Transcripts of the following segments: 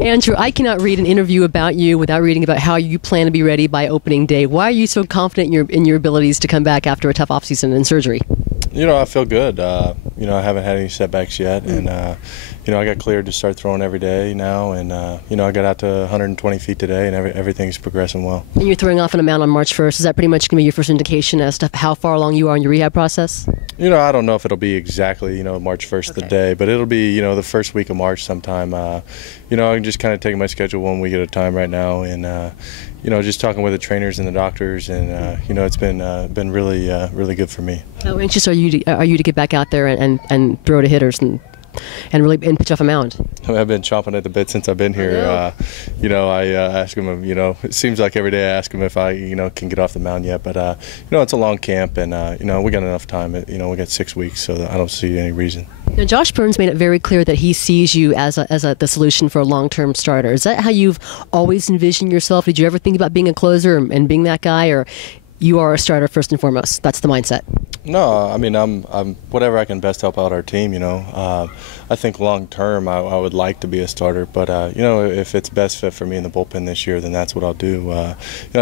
Andrew, I cannot read an interview about you without reading about how you plan to be ready by opening day. Why are you so confident in your abilities to come back after a tough offseason and surgery? I feel good. I haven't had any setbacks yet, and I got cleared to start throwing every day now, and I got out to 120 feet today, and everything's progressing well. And you're throwing off an amount on March 1st. Is that pretty much going to be your first indication as to how far along you are in your rehab process? I don't know if it'll be exactly, March 1st the day, but it'll be, the first week of March sometime. I'm just kind of taking my schedule one week at a time right now, and just talking with the trainers and the doctors, and it's been really good for me. How anxious are you to get back out there and throw to hitters and really pitch off a mound? I've been chomping at the bit since I've been here. I ask him. It seems like every day I ask him if I can get off the mound yet. But it's a long camp, and we got enough time. We got 6 weeks, so I don't see any reason. Now, Josh Burns made it very clear that he sees you as the solution for a long-term starter. Is that how you've always envisioned yourself? Did you ever think about being a closer and being that guy, or you are a starter first and foremost? That's the mindset. No, I'm whatever I can best help out our team. I think long term I would like to be a starter, but if it's best fit for me in the bullpen this year, then that's what I'll do. I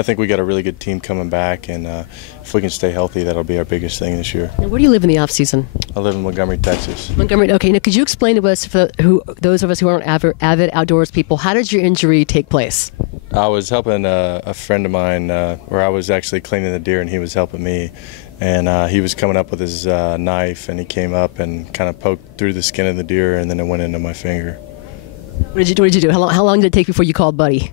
think we got a really good team coming back, and if we can stay healthy, that'll be our biggest thing this year. Now, where do you live in the off season? I live in Montgomery, Texas. Montgomery. Okay. Now, could you explain to us, those of us who aren't avid outdoors people, how did your injury take place? I was helping a friend of mine, where I was actually cleaning the deer, and he was helping me. And he was coming up with his knife, and he came up and kind of poked through the skin of the deer, and then it went into my finger. What did you do? How long did it take before you called Buddy?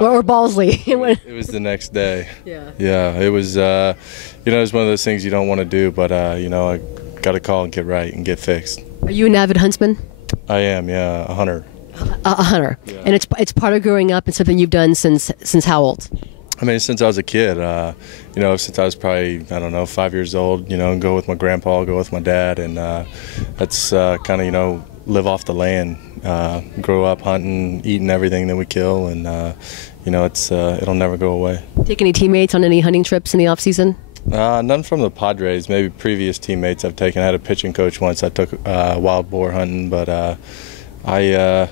or Balsley? It was the next day. Yeah. Yeah, it was, it was one of those things you don't want to do, but, I got to call and get right and get fixed. Are you an avid huntsman? I am, yeah, a hunter. A hunter. Yeah. And it's part of growing up and something you've done since how old? I mean, since I was a kid, since I was probably, 5 years old, go with my grandpa, go with my dad, and that's kind of, live off the land, grow up hunting, eating everything that we kill, and, it'll never go away. Take any teammates on any hunting trips in the off-season? None from the Padres, maybe previous teammates I've taken. I had a pitching coach once I took wild boar hunting, but I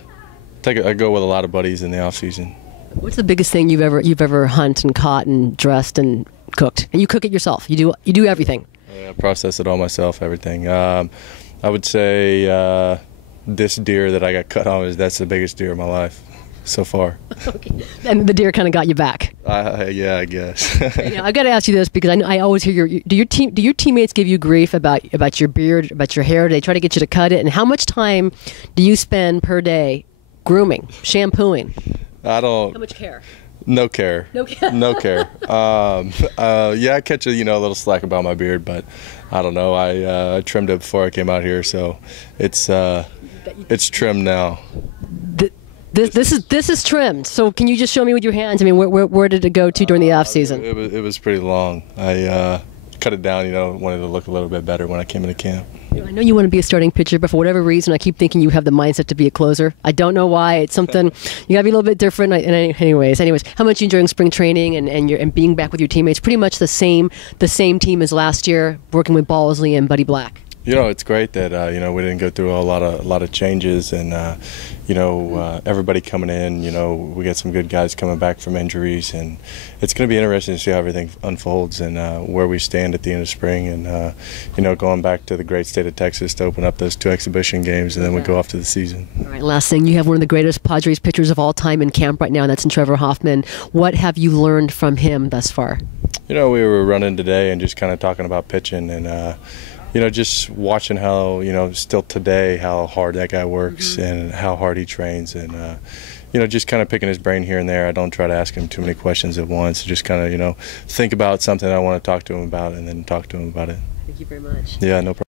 go with a lot of buddies in the off-season. What's the biggest thing you've ever hunted and caught and dressed and cooked? And you cook it yourself. You do everything. I process it all myself, everything. I would say this deer that I got cut on that's the biggest deer of my life so far. Okay. And the deer kind of got you back. Yeah, I guess. I've got to ask you this because I always hear do your teammates give you grief about your beard, about your hair? Do they try to get you to cut it? And how much time do you spend per day grooming, shampooing? I don't. How much care? No care. No care. No care. Yeah, I catch a little slack about my beard, but I don't know. I trimmed it before I came out here, so it's trimmed now. This is trimmed. So can you just show me with your hands? I mean, where did it go to during the off season? It was pretty long. I cut it down. Wanted to look a little bit better when I came into camp. I know you want to be a starting pitcher, but for whatever reason, I keep thinking you have the mindset to be a closer. I don't know why. It's something you got to be a little bit different. Anyways, how much you enjoying spring training and being back with your teammates? Pretty much the same team as last year, working with Balsley and Buddy Black. It's great that we didn't go through a lot of changes, and everybody coming in. We got some good guys coming back from injuries, and it's going to be interesting to see how everything unfolds and where we stand at the end of spring, and going back to the great state of Texas to open up those 2 exhibition games, and then we go off to the season. All right, last thing, you have one of the greatest Padres pitchers of all time in camp right now, and that's in Trevor Hoffman. What have you learned from him thus far? We were running today and just kind of talking about pitching, and just watching how, still today, how hard that guy works, mm-hmm. and how hard he trains, and, just kind of picking his brain here and there. I don't try to ask him too many questions at once. Just kind of, think about something I want to talk to him about, and then talk to him about it. Thank you very much. Yeah, no problem.